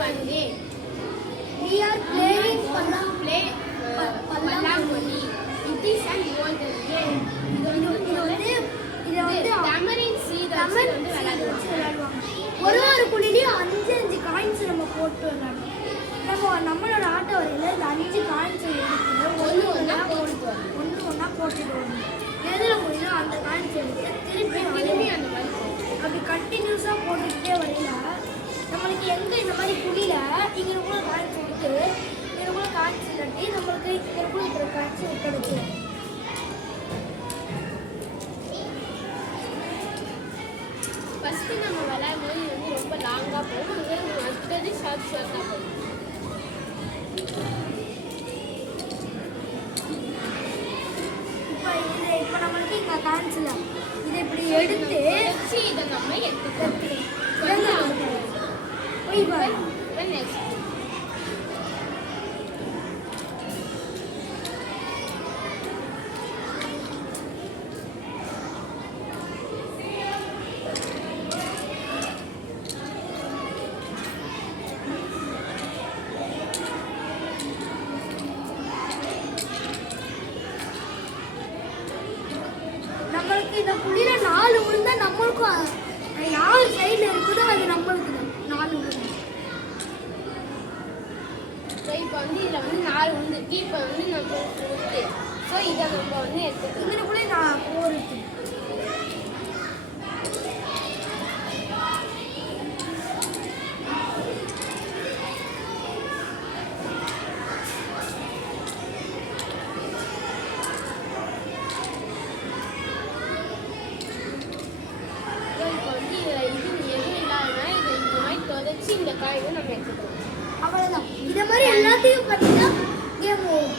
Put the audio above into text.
பந்து. We are playing pallanguzhi. It is an old game. இது வந்து டமரின் சீட் வச்சு விளையாடுவாங்க. ஒரு குழிலையும் 5 காயின்ஸ் நம்ம போட்டு விளையாடுவோம். நம்மளோட ஆட்ட வரையில இந்த 5 காயின்ஸ் எடுத்து ஒன்று ஒன்றா போட்டுடுவோம். எதில் முடியுதோ அந்த காயின்ஸ் எடுத்து திருப்பி அந்த மாதிரி அப்படி கண்டினியூஸாக போட்டுக்கிட்டே வரையில நம்மளுக்கு எங்கே இந்த மாதிரி குழியில் இங்கே காயின்ஸ் கொடுத்து இங்கே காயின்ஸ் கட்டி நம்மளுக்கு இங்கே இருக்கிற காயின்ஸ் கிடைச்சி ஃபஸ்ட்டு நம்ம விளையாடும்போது இது வந்து ரொம்ப லாங்காக போகும். அடுத்தது ஷார்ட்டாக போகும். இப்போ நம்மளுக்கு இங்கே காயின்ஸில் இதை இப்படி எடுத்து இதை நம்ம எடுத்துக்கலாம். நெக்ஸ்ட் நம்மளுக்கு இந்த புள்ளியில 4 விழுந்தா நம்மளுக்கும் 4 சைடுல இருக்குதோ அது நம்மளுக்கு 4 விழுந்து. இப்போ வந்து இதில் வந்து 4 விழுந்துருக்கு. இப்போ வந்து நம்ம விழுந்து ஸோ இதை நம்ம வந்து எடுத்துக்கலாம். இதுக்குள்ளே நான் 4 இருக்கு. இந்த காயினை நம்ம எடுத்துக்கலாம். அவ்வளோதான். இதை மாதிரி எல்லாத்தையும் பண்ணிட்டா கேம் ஓவர்.